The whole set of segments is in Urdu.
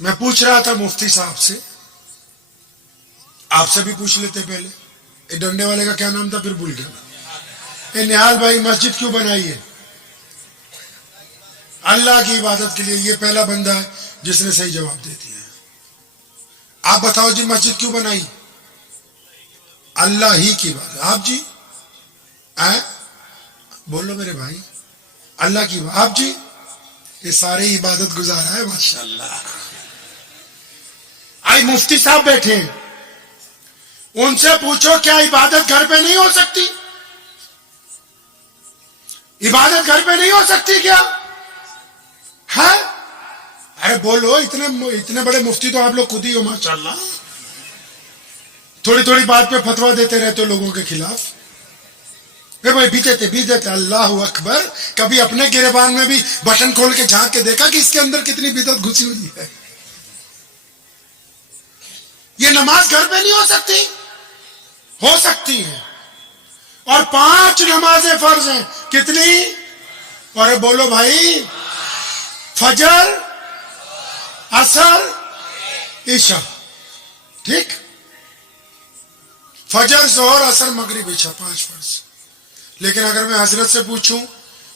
میں پوچھ رہا تھا مفتی صاحب سے، آپ سے بھی پوچھ لیتے پہلے، یہ ڈنڈے والے کا کیا نام تھا پھر بھول گیا، نہال بھائی مسجد کیوں بنائی ہے؟ اللہ کی عبادت کے لیے۔ یہ پہلا بندہ ہے جس نے صحیح جواب دے دیا۔ آپ بتاؤ جی مسجد کیوں بنائی؟ اللہ ہی کی بات۔ آپ جی بولو میرے بھائی، اللہ کی بات۔ آپ جی؟ یہ سارے عبادت گزار ہے ماشاءاللہ۔ آئی مفتی صاحب بیٹھے ہیں، ان سے پوچھو کیا عبادت گھر پہ نہیں ہو سکتی؟ عبادت گھر پہ نہیں ہو سکتی کیا؟ ہے؟ ارے بولو، اتنے بڑے مفتی تو آپ لوگ خود ہی ہو ماشاءاللہ۔ تھوڑی تھوڑی بات پہ فتویٰ دیتے رہتے ہو لوگوں کے خلاف۔ بھائی بیجتے اللہ اکبر۔ کبھی اپنے گریبان میں بھی بٹن کھول کے جھانک کے دیکھا کہ اس کے اندر کتنی بدعت گھسی ہوئی ہے؟ یہ نماز گھر پہ نہیں ہو سکتی؟ ہو سکتی ہے، اور 5 نمازیں فرض ہیں۔ کتنی؟ اور بولو بھائی، فجر، عصر، عشاء۔ ٹھیک؟ فجر، ظہر، عصر، مغرب، عشاء، 5 فرض۔ لیکن اگر میں حضرت سے پوچھوں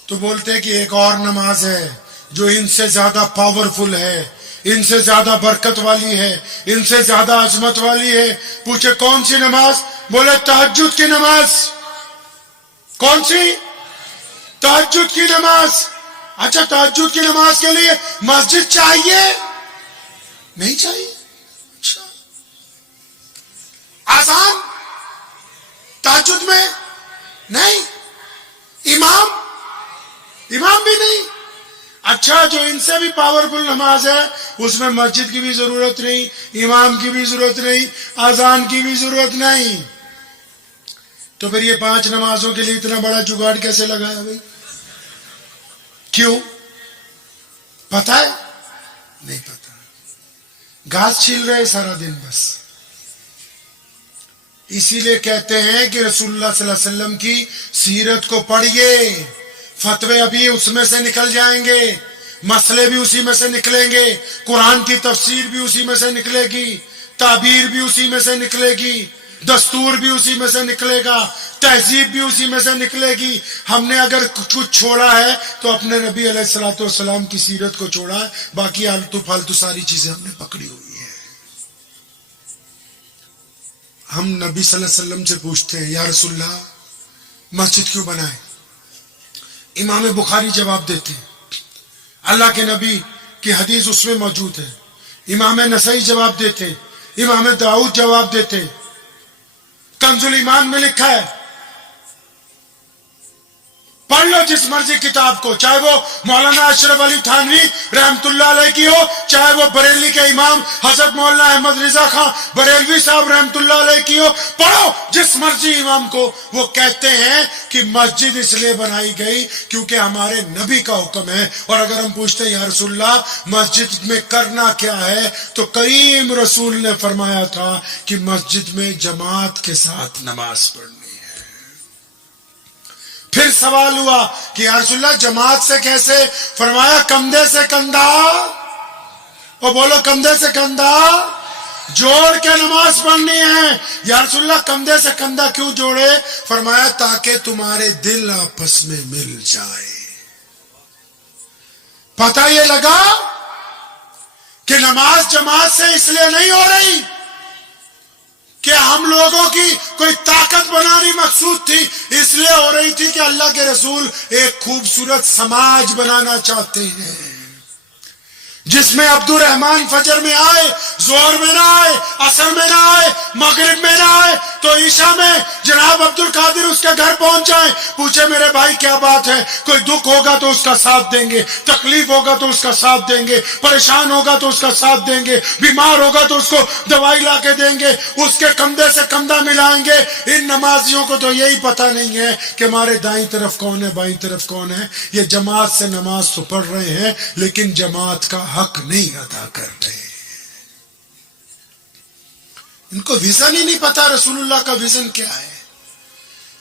تو بولتے ہیں کہ ایک اور نماز ہے جو ان سے زیادہ پاورفل ہے، ان سے زیادہ برکت والی ہے، ان سے زیادہ عظمت والی ہے۔ پوچھے کون سی نماز؟ بولے تہجد کی نماز۔ کون سی؟ تہجد کی نماز۔ اچھا، تہجد کی نماز کے لیے مسجد چاہیے؟ نہیں چاہیے۔ اچھا، آسان تہجد میں نہیں، امام بھی نہیں۔ اچھا، جو ان سے بھی پاورفل نماز ہے اس میں مسجد کی بھی ضرورت نہیں، امام کی بھی ضرورت نہیں، اذان کی بھی ضرورت نہیں، تو پھر یہ 5 نمازوں کے لیے اتنا بڑا جگاڑ کیسے لگایا بھائی؟ کیوں؟ پتا ہے؟ نہیں پتا۔ گھاس چھیل رہے سارا دن بس۔ اسی لیے کہتے ہیں کہ رسول اللہ صلی اللہ علیہ وسلم کی سیرت کو پڑھیے، فتوے ابھی اس میں سے نکل جائیں گے، مسئلے بھی اسی میں سے نکلیں گے، قرآن کی تفسیر بھی اسی میں سے نکلے گی، تعبیر بھی اسی میں سے نکلے گی، دستور بھی اسی میں سے نکلے گا، تہذیب بھی اسی میں سے نکلے گی۔ ہم نے اگر کچھ چھوڑا ہے تو اپنے نبی علیہ الصلوۃ والسلام کی سیرت کو چھوڑا ہے، باقی آلتو پھالتو ساری چیزیں ہم نے پکڑی ہوئی ہیں۔ ہم نبی صلی اللہ علیہ وسلم سے پوچھتے ہیں، یا رسول اللہ مسجد کیوں بنائے؟ امام بخاری جواب دیتے ہیں، اللہ کے نبی کی حدیث اس میں موجود ہے۔ امام نسائی جواب دیتے ہیں، امام داؤد جواب دیتے ہیں، کنز الایمان میں لکھا ہے۔ پڑھ لو جس مرضی کتاب کو، چاہے وہ مولانا اشرف علی تھانوی رحمت اللہ علیہ کی ہو، چاہے وہ بریلی کے امام حضرت مولانا احمد رضا خان بریلوی صاحب رحمت اللہ علیہ کی ہو، پڑھو جس مرضی امام کو۔ وہ کہتے ہیں کہ مسجد اس لیے بنائی گئی کیونکہ ہمارے نبی کا حکم ہے۔ اور اگر ہم پوچھتے ہیں یا رسول اللہ مسجد میں کرنا کیا ہے، تو کریم رسول نے فرمایا تھا کہ مسجد میں جماعت کے ساتھ نماز پڑھنی۔ پھر سوال ہوا کہ یا رسول اللہ جماعت سے کیسے؟ فرمایا کندھے سے کندھا، اور بولو کندھے سے کندھا جوڑ کے نماز پڑھنی ہے۔ یا رسول اللہ کندھے سے کندھا کیوں جوڑے؟ فرمایا تاکہ تمہارے دل آپس میں مل جائے۔ پتہ یہ لگا کہ نماز جماعت سے اس لیے نہیں ہو رہی کہ ہم لوگوں کی کوئی طاقت بنانی مقصود تھی، اس لیے ہو رہی تھی کہ اللہ کے رسول ایک خوبصورت سماج بنانا چاہتے ہیں جس میں عبد الرحمن فجر میں آئے، ظہر میں نہ آئے، عصر میں نہ آئے، مغرب میں نہ آئے، تو عشاء میں جناب عبد القادر اس کے گھر پہنچ جائیں، پوچھے میرے بھائی کیا بات ہے؟ کوئی دکھ ہوگا تو اس کا ساتھ دیں گے، تکلیف ہوگا تو اس کا ساتھ دیں گے، پریشان ہوگا تو اس کا ساتھ دیں گے، بیمار ہوگا تو اس کو دوائی لا کے دیں گے، اس کے کندھے سے کندھا ملائیں گے۔ ان نمازیوں کو تو یہی پتہ نہیں ہے کہ ہمارے دائیں طرف کون ہے، بائیں طرف کون ہے۔ یہ جماعت سے نماز تو پڑھ رہے ہیں لیکن جماعت کا حق نہیں ادا کر رہے۔ ان کو ویژن ہی نہیں پتا رسول اللہ کا ویژن کیا ہے،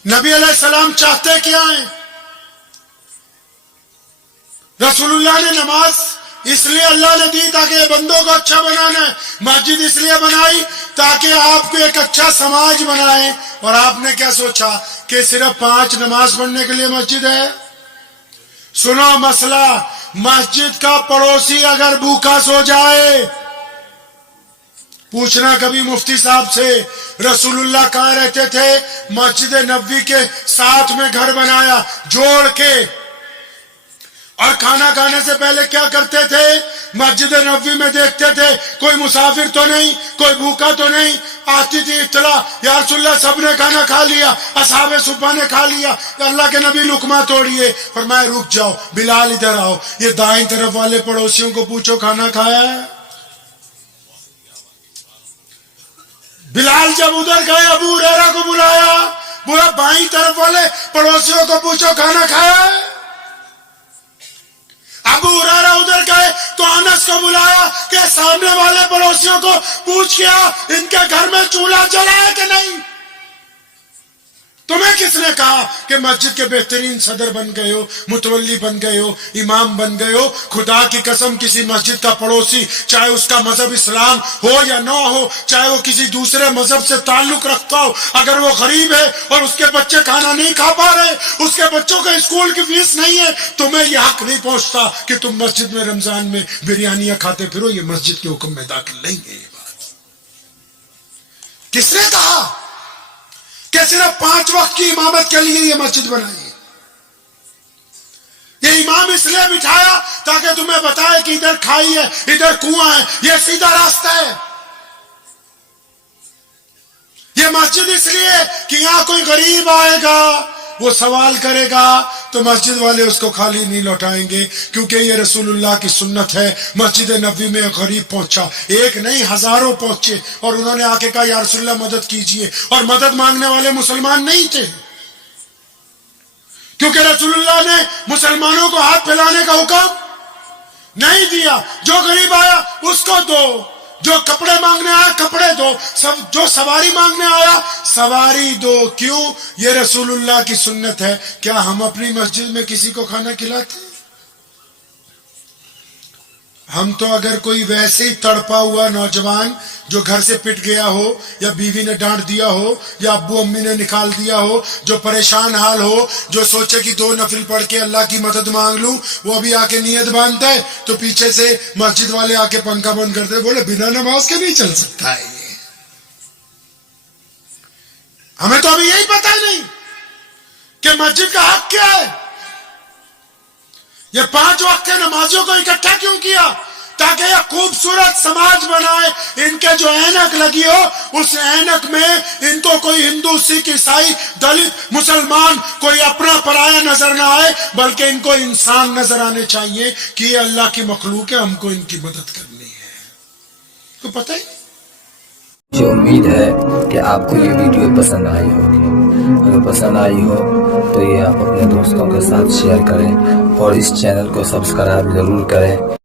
نبی علیہ السلام چاہتے کیا ہیں۔ رسول اللہ نے نماز اس لیے اللہ نے دی تاکہ یہ بندوں کو اچھا بنانا ہے. مسجد اس لیے بنائی تاکہ آپ کو ایک اچھا سماج بنائے. اور آپ نے کیا سوچا کہ صرف 5 نماز پڑھنے کے لیے مسجد ہے؟ سنو مسئلہ، مسجد کا پڑوسی اگر بھوکا سو جائے، پوچھنا کبھی مفتی صاحب سے رسول اللہ کہاں رہتے تھے؟ مسجد نبوی کے ساتھ میں گھر بنایا جوڑ کے. اور کھانا کھانے سے پہلے کیا کرتے تھے؟ مسجد نبوی میں دیکھتے تھے کوئی مسافر تو نہیں، کوئی بھوکا تو نہیں. آتی تھی اطلاع، یا رسول اللہ سب نے کھانا کھا لیا، اصحاب صفہ نے کھا لیا. اللہ کے نبی لقمہ توڑیے، فرمایا رک جاؤ بلال ادھر آؤ، یہ دائیں طرف والے پڑوسیوں کو پوچھو کھانا کھایا ہے؟ بلال جب ادھر گئے ابو ہریرہ کو بلایا، بولا بائیں طرف والے پڑوسیوں کو پوچھو کھانا کھایا ہے؟ ابو ہریرہ ادھر گئے تو انس کو بلایا کہ سامنے والے پڑوسیوں کو پوچھ کیا ان کے گھر میں چولہا جلا ہے کہ نہیں؟ تمہیں کس نے کہا کہ مسجد کے بہترین صدر بن گئے ہو، متولی بن گئے ہو، امام بن گئے ہو؟ خدا کی قسم کسی مسجد کا پڑوسی، چاہے اس کا مذہب اسلام ہو یا نہ ہو، چاہے وہ کسی دوسرے مذہب سے تعلق رکھتا ہو، اگر وہ غریب ہے اور اس کے بچے کھانا نہیں کھا پا رہے، اس کے بچوں کے اسکول کی فیس نہیں ہے، تمہیں یہ حق نہیں پہنچتا کہ تم مسجد میں رمضان میں بریانیاں کھاتے پھرو. یہ مسجد کے حکم میں داخل نہیں ہے. یہ بات کس نے کہا کہ صرف 5 وقت کی امامت کے لیے یہ مسجد بنائی ہے؟ یہ امام اس لیے بٹھایا تاکہ تمہیں بتائے کہ ادھر کھائی ہے، ادھر کنواں ہے، یہ سیدھا راستہ ہے. یہ مسجد اس لیے کہ یہاں کوئی غریب آئے گا، وہ سوال کرے گا تو مسجد والے اس کو خالی نہیں لوٹائیں گے، کیونکہ یہ رسول اللہ کی سنت ہے. مسجد نبوی میں غریب پہنچا، ایک نہیں ہزاروں پہنچے، اور انہوں نے آ کے کہا یا رسول اللہ مدد کیجئے. اور مدد مانگنے والے مسلمان نہیں تھے، کیونکہ رسول اللہ نے مسلمانوں کو ہاتھ پھیلانے کا حکم نہیں دیا. جو غریب آیا اس کو دو، جو کپڑے مانگنے آیا کپڑے دو، جو سواری مانگنے آیا سواری دو. کیوں؟ یہ رسول اللہ کی سنت ہے. کیا ہم اپنی مسجد میں کسی کو کھانا کھلاتے ہیں؟ ہم تو اگر کوئی ویسے ہی تڑپا ہوا نوجوان جو گھر سے پٹ گیا ہو، یا بیوی نے ڈانٹ دیا ہو، یا ابو امی نے نکال دیا ہو، جو پریشان حال ہو، جو سوچے کہ 2 نفل پڑھ کے اللہ کی مدد مانگ لوں، وہ ابھی آ کے نیت باندھتا ہے تو پیچھے سے مسجد والے آ کے پنکھا بند کرتے، بولے بنا نماز کے نہیں چل سکتا ہے یہ. ہمیں تو ابھی یہی پتہ نہیں کہ مسجد کا حق کیا ہے. یہ 5 وقت کے نمازیوں کو اکٹھا کیوں کیا؟ تاکہ یہ خوبصورت سماج بنائے. ان کے جو اینک لگی ہو اس اینک میں ان کو کوئی ہندو، سکھ، عیسائی، دلت، مسلمان کوئی اپنا پرایا نظر نہ آئے، بلکہ ان کو انسان نظر آنے چاہیے کہ یہ اللہ کی مخلوق ہے، ہم کو ان کی مدد کرنی ہے. تو پتہ ہی. مجھے امید ہے کہ آپ کو یہ ویڈیو پسند آئی ہوگی. اگر پسند آئی ہو تو یہ آپ اپنے دوستوں کے ساتھ شیئر کریں اور اس چینل کو سبسکرائب ضرور کریں.